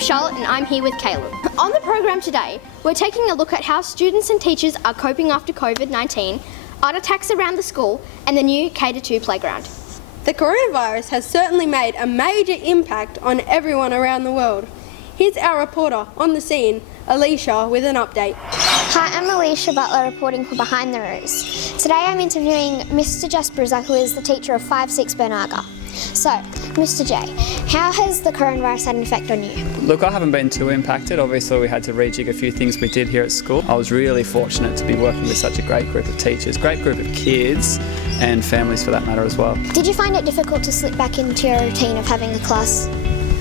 Charlotte and I'm here with Caleb. On the program today, we're taking a look at how students and teachers are coping after COVID-19, art attacks around the school and the new K-2 playground. The coronavirus has certainly made a major impact on everyone around the world. Here's our reporter on the scene, Alicia, with an update. Hi, I'm Alicia Butler reporting for Behind the Roos. Today I'm interviewing Mr. Jasperza, who is the teacher of 5-6 Bernaga. So, Mr. J, how has the coronavirus had an effect on you? Look, I haven't been too impacted. Obviously, we had to rejig a few things we did here at school. I was really fortunate to be working with such a great group of teachers, great group of kids and families for that matter as well. Did you find it difficult to slip back into your routine of having a class?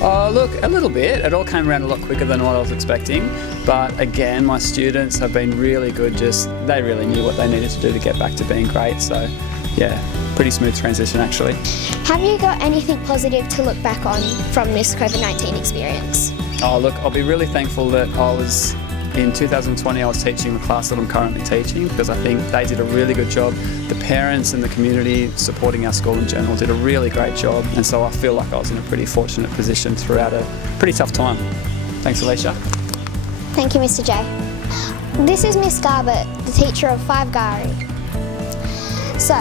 Oh, look, a little bit. It all came around a lot quicker than what I was expecting. But again, my students have been really good. They really knew what they needed to do to get back to being great. So, yeah, pretty smooth transition actually. Have you got anything positive to look back on from this COVID-19 experience? Oh, look, I'll be really thankful that in 2020 I was teaching the class that I'm currently teaching, because I think they did a really good job. The parents and the community supporting our school in general did a really great job, and so I feel like I was in a pretty fortunate position throughout a pretty tough time. Thanks, Alicia. Thank you, Mr. J. This is Miss Garbutt, the teacher of 5 Gari. So,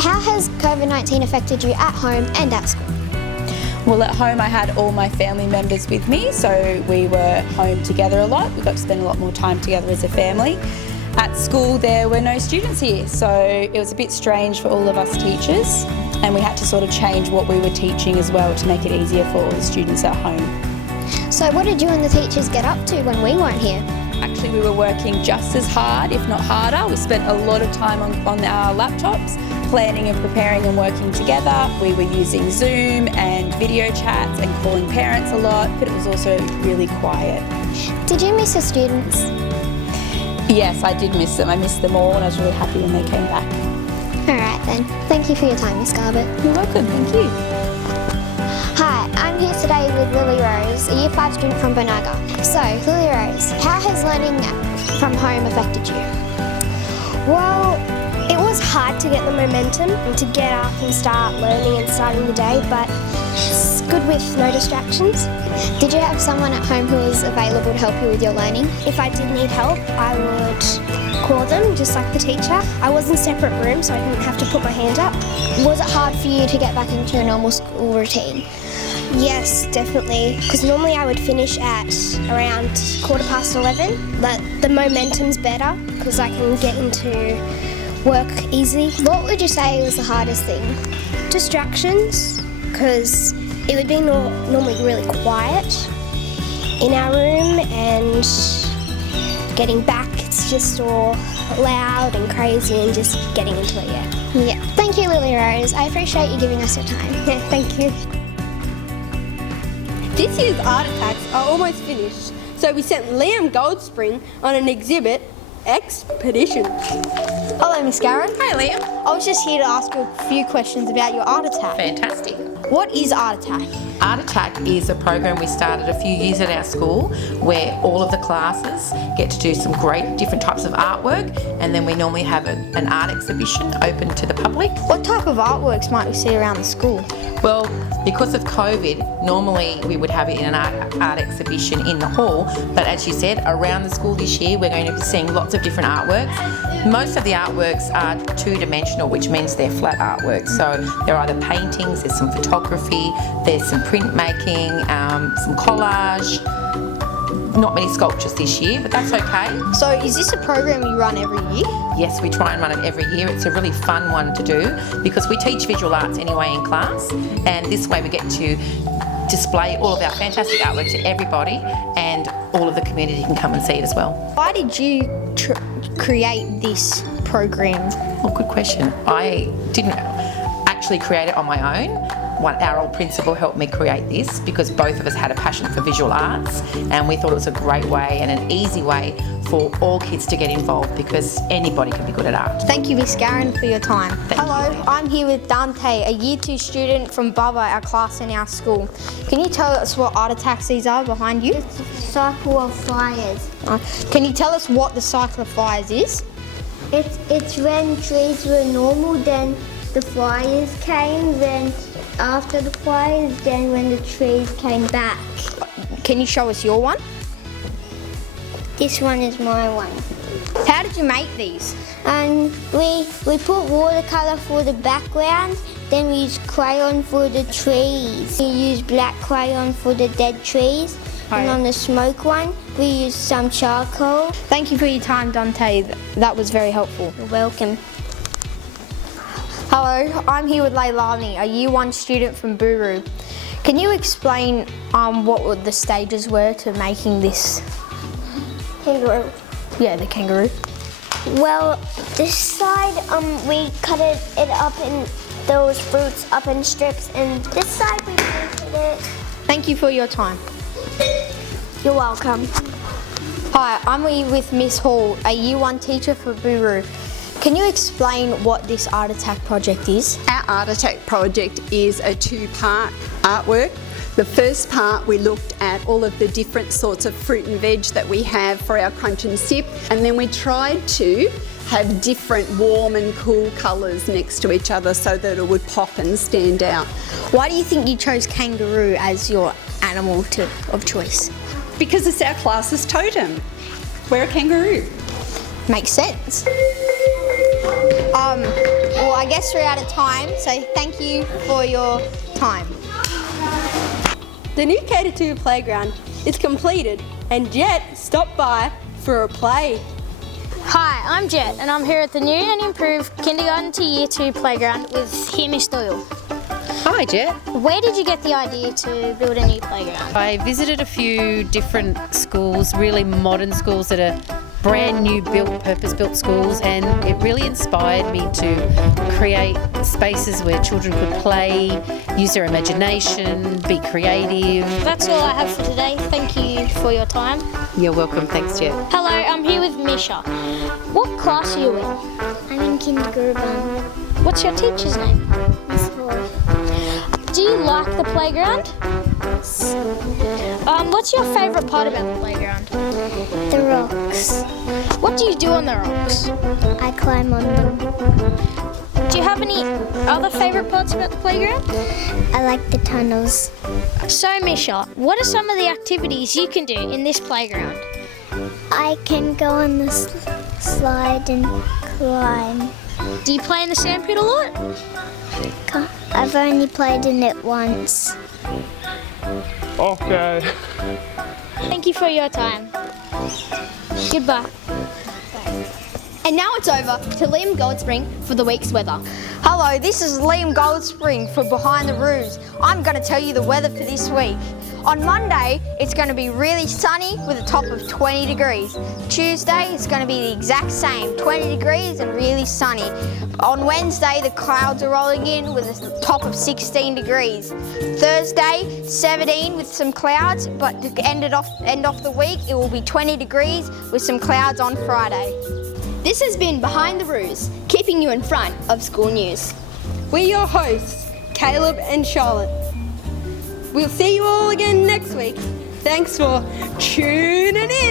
how has COVID-19 affected you at home and at school? Well, at home I had all my family members with me, so we were home together a lot. We got to spend a lot more time together as a family. At school there were no students here, so it was a bit strange for all of us teachers, and we had to sort of change what we were teaching as well to make it easier for all the students at home. So what did you and the teachers get up to when we weren't here? Actually, we were working just as hard, if not harder. We spent a lot of time on our laptops, planning and preparing and working together. We were using Zoom and video chats and calling parents a lot, but it was also really quiet. Did you miss your students? Yes, I did miss them. I missed them all and I was really happy when they came back. Alright then. Thank you for your time, Miss Garbutt. You're welcome, thank you. Hi, I'm here today with Lily Rose, a Year 5 student from Bernaga. So, Lily Rose, how has learning from home affected you? Well, it was hard to get the momentum to get up and start learning and starting the day, but it's good with no distractions. Did you have someone at home who was available to help you with your learning? If I did need help, I would call them, just like the teacher. I was in separate rooms, so I didn't have to put my hand up. Was it hard for you to get back into your normal school routine? Yes, definitely, because normally I would finish at around 11:15, but the momentum's better because I can get into work easily. What would you say was the hardest thing? Distractions, because it would be normally really quiet in our room, and getting back it's just all loud and crazy and just getting into it, Yeah. Thank you, Lily Rose. I appreciate you giving us your time. Yeah, thank you. This year's art attacks are almost finished, so we sent Liam Goldspring on an exhibit expedition. Hello, Miss Garren. Hi, Liam. I was just here to ask you a few questions about your art attack. Fantastic. What is art attack? Art Attack is a program we started a few years at our school where all of the classes get to do some great different types of artwork, and then we normally have an art exhibition open to the public. What type of artworks might we see around the school? Well, because of COVID, normally we would have it in an art exhibition in the hall, but as you said, around the school this year we're going to be seeing lots of different artworks. Most of the artworks are two-dimensional, which means they're flat artworks. So they're either paintings, there's some photography, there's some printmaking, some collage. Not many sculptures this year, but that's okay. So is this a program you run every year? Yes, we try and run it every year. It's a really fun one to do because we teach visual arts anyway in class, and this way we get to display all of our fantastic artwork to everybody, and all of the community can come and see it as well. Why did you create this program? Well, good question. I didn't actually create it on my own. Our old principal helped me create this because both of us had a passion for visual arts, and we thought it was a great way and an easy way for all kids to get involved because anybody can be good at art. Thank you, Miss Garren, for your time. Hello, I'm here with Dante, a Year 2 student from Bubba, our class in our school. Can you tell us what art attacks these are behind you? It's a cycle of fires. Can you tell us what the cycle of fires is? It's when trees were normal, then the fires came, then after the fires, then when the trees came back. Can you show us your one? This one is my one. How did you make these? And we put watercolour for the background, then we use crayon for the trees. We use black crayon for the dead trees. And on the smoke one, we use some charcoal. Thank you for your time, Dante. That was very helpful. You're welcome. Hello, I'm here with Leilani, a Year 1 student from Buru. Can you explain what the stages were to making this? Kangaroo. Yeah, the kangaroo. Well, this side, we cut it up in those fruits up in strips, and this side we painted it. Thank you for your time. You're welcome. Hi, I'm here with Miss Hall, a Year 1 teacher for Buru. Can you explain what this Art Attack project is? Our Art Attack project is a two-part artwork. The first part, we looked at all of the different sorts of fruit and veg that we have for our crunch and sip, and then we tried to have different warm and cool colours next to each other so that it would pop and stand out. Why do you think you chose kangaroo as your animal of choice? Because it's our class's totem. We're a kangaroo. Makes sense. Well, I guess we're out of time, so thank you for your time. The new K-2 playground is completed, and Jet stopped by for a play. Hi, I'm Jet, and I'm here at the new and improved Kindergarten to Year 2 playground with Miss Doyle. Hi Jet. Where did you get the idea to build a new playground? I visited a few different schools, really modern schools that are brand new built, purpose-built schools, and it really inspired me to create spaces where children could play, use their imagination, be creative. That's all I have for today. Thank you for your time. You're welcome, thanks Jet. Hello, I'm here with Misha. What class are you in? I'm in kindergarten. What's your teacher's name? Miss Hall. Do you like the playground? What's your favourite part about the playground? The rocks. What do you do on the rocks? I climb on them. Do you have any other favourite parts about the playground? I like the tunnels. So Misha, what are some of the activities you can do in this playground? I can go on the slide and climb. Do you play in the sandpit a lot? I've only played in it once. Okay. Thank you for your time. Goodbye. And now it's over to Liam Goldspring for the week's weather. Hello, this is Liam Goldspring for Behind the Roos. I'm going to tell you the weather for this week. On Monday, it's going to be really sunny with a top of 20 degrees. Tuesday, it's going to be the exact same, 20 degrees and really sunny. On Wednesday, the clouds are rolling in with a top of 16 degrees. Thursday, 17 with some clouds, but to end off the week, it will be 20 degrees with some clouds on Friday. This has been Behind the Roos, keeping you in front of school news. We're your hosts, Caleb and Charlotte. We'll see you all again next week. Thanks for tuning in.